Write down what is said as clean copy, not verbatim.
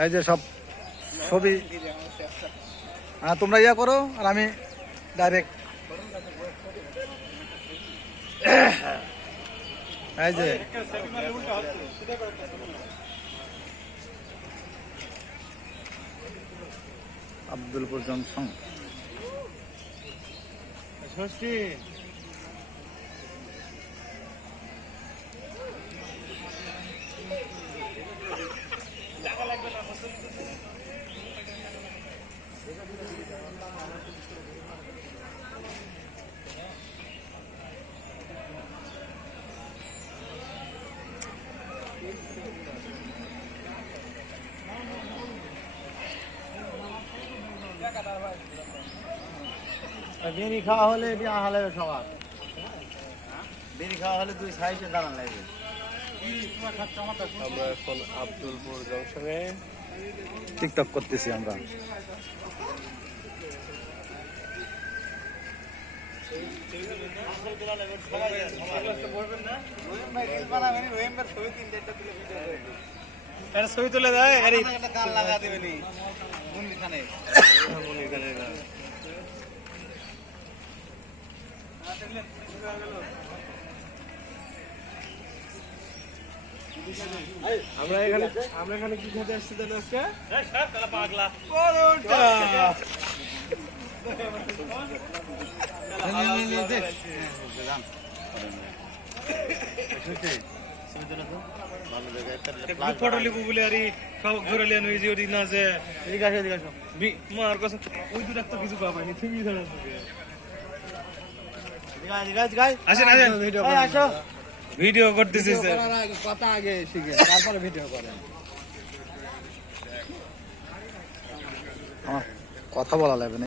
এই যে সব ছবি, হ্যাঁ তোমরা ইয়া করো আর আমি ডাইরেক্ট এই যে আব্দুলপুর জংশন। বিড়ি খাওয়া হলে বিয়া হলে সবার বিড়ি খাওয়া হলে দুই সাইডে দাঁড়ান লাগবে। আমরা এখন আব্দুলপুর জংশনে টিকটক করতেছি আমরা। ছবি তুলে দেয় কান লাগা দেবেনি খানে আমরা এখানে কি খেতে আসছি জানো আজকে? পাগলা ফটো লিখবো বলে আর সব ঘুরে লিয়ে নিয়ে যে না যে এদিকে আসো এদিকে আসো মার কাছে ওই দূর একটা কিছু পাবানি তুমি ধরে আসেন আসো ভিডিও করতেছি কথা আগে শিখে তারপরে ভিডিও করেন। আমার কথা বলা লাগবে না।